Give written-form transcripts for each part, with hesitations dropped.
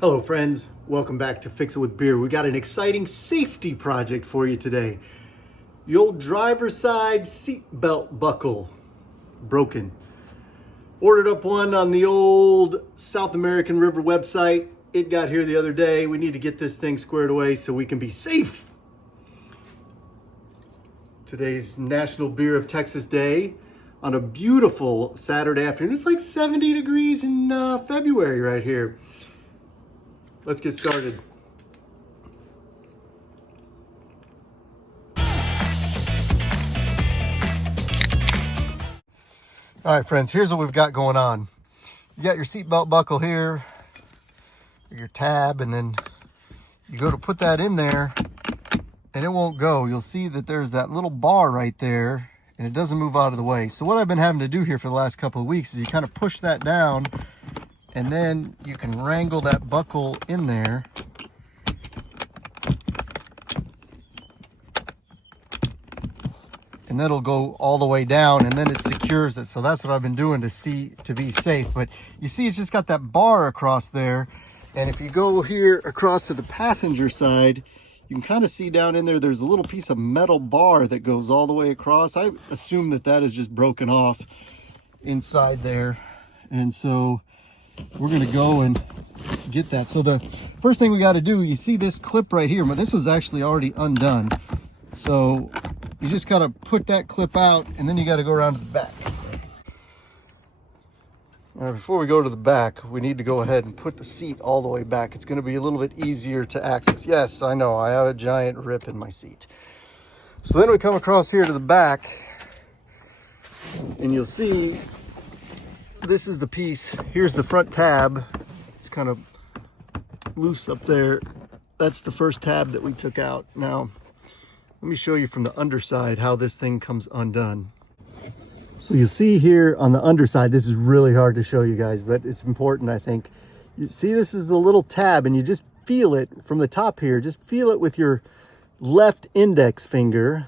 Hello friends, welcome back to Fix It With Beer. We got an exciting safety project for you today. The old driver's side seatbelt buckle, broken. Ordered up one on the old South American River website. It got here the other day. We need to get this thing squared away so we can be safe. Today's National Beer of Texas Day on a beautiful Saturday afternoon. It's like 70 degrees in February right here. Let's get started. All right, friends, here's what we've got going on. You got your seatbelt buckle here, your tab, and then you go to put that in there and it won't go. You'll see that there's that little bar right there and it doesn't move out of the way. So what I've been having to do here for the last couple of weeks is you kind of push that down and then you can wrangle that buckle in there. And that'll go all the way down and then it secures it. So that's what I've been doing to be safe. But you see, it's just got that bar across there. And if you go here across to the passenger side, you can kind of see down in there, there's a little piece of metal bar that goes all the way across. I assume that that is just broken off inside there. And so we're gonna go and get that. So the first thing we gotta do, you see this clip right here, but this was actually already undone. So you just gotta put that clip out and then you gotta go around to the back. Now, before we go to the back, we need to go ahead and put the seat all the way back. It's gonna be a little bit easier to access. Yes, I know, I have a giant rip in my seat. So then we come across here to the back and you'll see this is the piece. Here's the front tab. It's kind of loose up there. That's the first tab that we took out. Now, let me show you from the underside how this thing comes undone. So you'll see here on the underside, this is really hard to show you guys, but it's important, I think. You see, this is the little tab and you just feel it from the top here. Just feel it with your left index finger,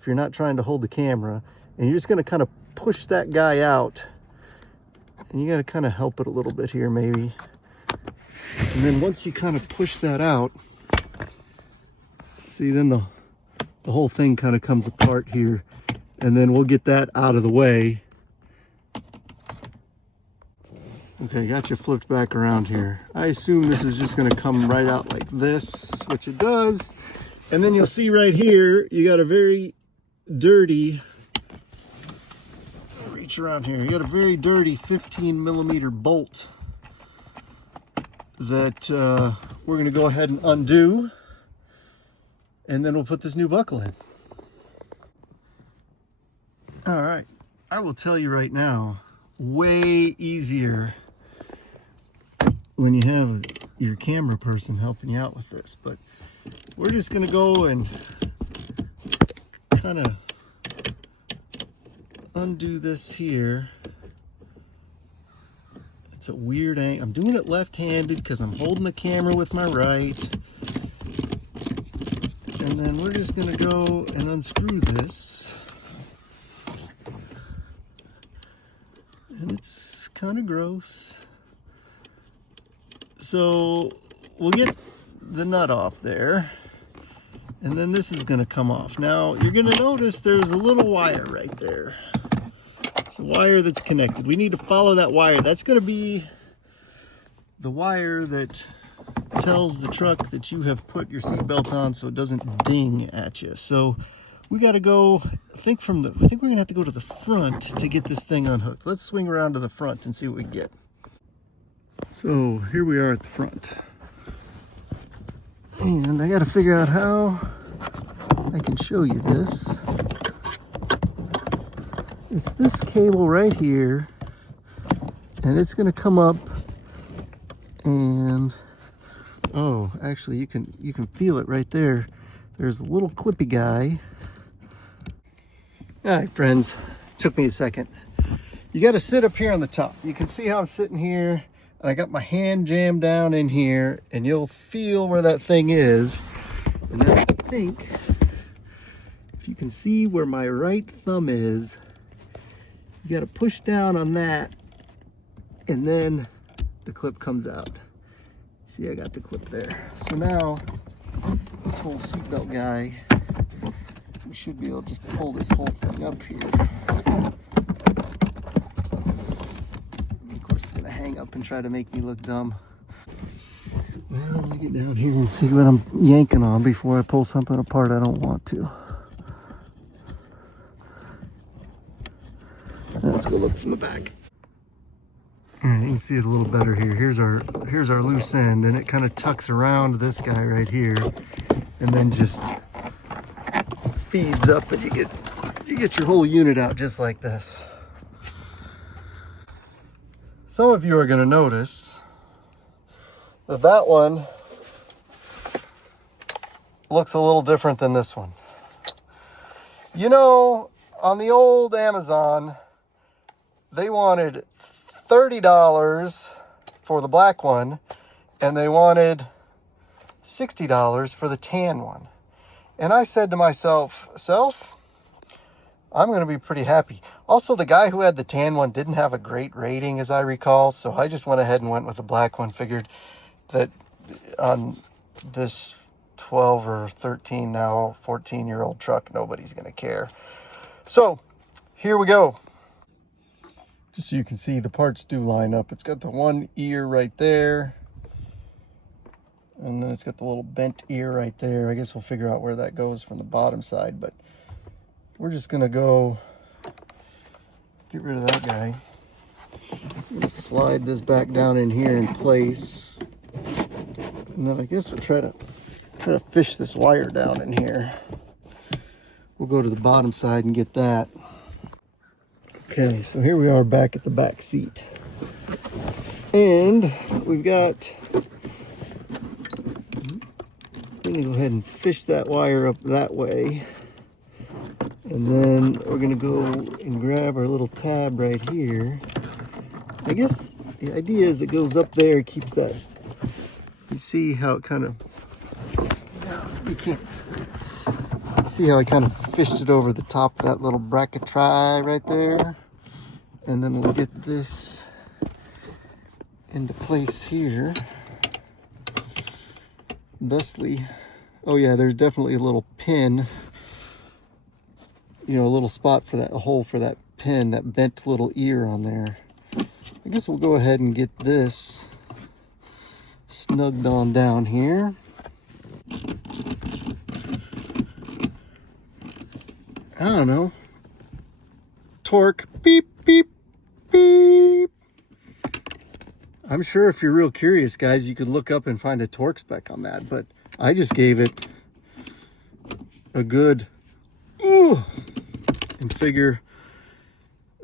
if you're not trying to hold the camera, and you're just gonna kind of push that guy out. And you gotta kind of help it a little bit here, maybe. And then once you kind of push that out, see, then the whole thing kind of comes apart here, and then we'll get that out of the way. Okay, got you flipped back around here. I assume this is just going to come right out like this, which it does. And then you'll see right here, you got a very dirty, reach around here, you got a very dirty 15mm bolt that we're going to go ahead and undo. And then we'll put this new buckle in. All right, I will tell you right now, way easier when you have your camera person helping you out with this. But we're just gonna go and kind of undo this here. It's a weird angle. I'm doing it left-handed because I'm holding the camera with my right. And then we're just gonna go and unscrew this. And it's kind of gross. So we'll get the nut off there. And then this is gonna come off. Now you're gonna notice there's a little wire right there. It's a wire that's connected. We need to follow that wire. That's gonna be the wire that tells the truck that you have put your seatbelt on so it doesn't ding at you. So we got to go, I think we're going to have to go to the front to get this thing unhooked. Let's swing around to the front and see what we can get. So here we are at the front. And I got to figure out how I can show you this. It's this cable right here, and it's going to come up and oh, actually you can feel it right there. There's a little clippy guy. All right, friends, took me a second. You got to sit up here on the top. You can see how I'm sitting here and I got my hand jammed down in here, and you'll feel where that thing is. And then I think if you can see where my right thumb is, you got to push down on that and then the clip comes out. See, I got the clip there. So now, this whole seatbelt guy, we should be able to just pull this whole thing up here. And of course, it's gonna hang up and try to make me look dumb. Well, let me get down here and see what I'm yanking on before I pull something apart I don't want to. Let's go look from the back. All right, you can see it a little better here. Here's our loose end, and it kind of tucks around this guy right here, and then just feeds up, and you get your whole unit out just like this. Some of you are going to notice that that one looks a little different than this one. You know, on the old Amazon, they wanted $30 for the black one, and they wanted $60 for the tan one. And I said to myself, I'm going to be pretty happy. Also, the guy who had the tan one didn't have a great rating, as I recall, so I just went ahead and went with the black one. Figured that on this 12 or 13, now 14-year-old truck, nobody's going to care. So, here we go. Just so you can see, the parts do line up. It's got the one ear right there, and then it's got the little bent ear right there. I guess we'll figure out where that goes from the bottom side, but we're just gonna go get rid of that guy. I'm gonna slide this back down in here in place, and then I guess we'll try to fish this wire down in here. We'll go to the bottom side and get that. Okay, so here we are back at the back seat, and we've got, we're gonna go ahead and fish that wire up that way, and then we're gonna go and grab our little tab right here. I guess the idea is it goes up there, keeps that, you see how it kind of, you can't see how I kind of fished it over the top of that little bracket try right there. And then we'll get this into place here. Thusly, oh yeah, there's definitely a little pin, you know, a little spot for that, a hole for that pin, that bent little ear on there. I guess we'll go ahead and get this snugged on down here. I don't know. Torque, beep, beep, beep. I'm sure if you're real curious, guys, you could look up and find a torque spec on that, but I just gave it a good ooh, and figure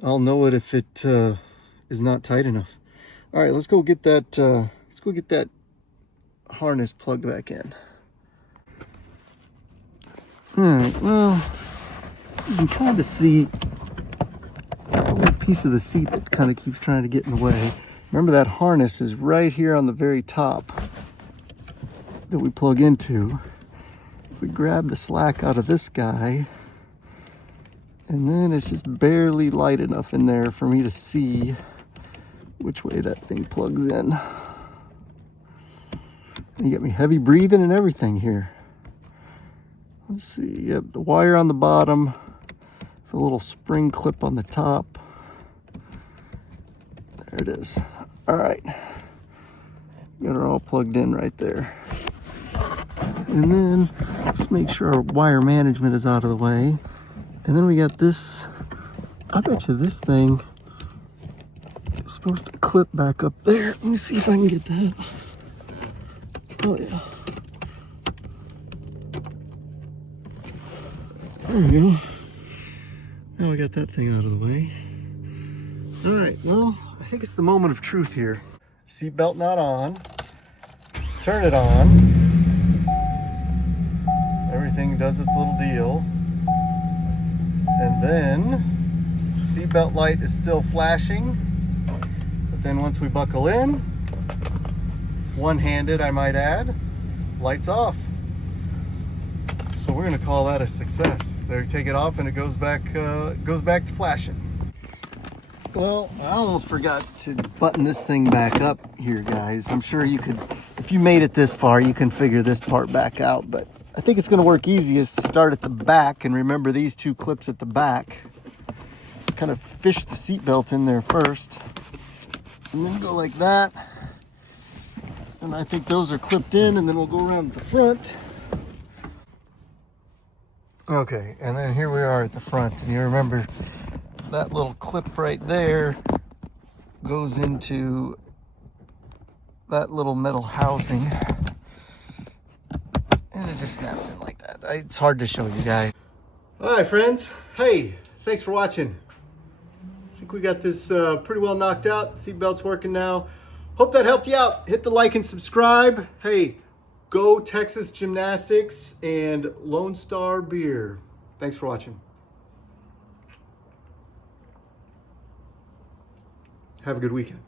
I'll know it if it is not tight enough. All right, let's go get that harness plugged back in. All right, well, you can kind of see a little piece of the seat that kind of keeps trying to get in the way. Remember, that harness is right here on the very top that we plug into. If we grab the slack out of this guy, and then it's just barely light enough in there for me to see which way that thing plugs in. And you got me heavy breathing and everything here. Let's see, yep, the wire on the bottom, the little spring clip on the top. There it is. All right, got her all plugged in right there. And then just make sure our wire management is out of the way. And then we got this, I bet you this thing is supposed to clip back up there. Let me see if I can get that. Oh yeah. There we go. Now we got that thing out of the way. All right, well, I think it's the moment of truth here. Seatbelt not on. Turn it on. Everything does its little deal. And then, seatbelt light is still flashing. But then once we buckle in, one-handed I might add, lights off. So we're gonna call that a success. There, take it off and it goes back to flashing. Well, I almost forgot to button this thing back up here, guys. I'm sure you could, if if you made it this far, you can figure this part back out. But I think it's going to work easiest to start at the back. And remember these two clips at the back. Kind of fish the seatbelt in there first. And then go like that. And I think those are clipped in, and then we'll go around the front. Okay, and then here we are at the front. And you remember that little clip right there goes into that little metal housing. And it just snaps in like that. It's hard to show you guys. All right, friends. Hey, thanks for watching. I think we got this pretty well knocked out. Seatbelt's working now. Hope that helped you out. Hit the like and subscribe. Hey, go Texas Gymnastics and Lone Star Beer. Thanks for watching. Have a good weekend.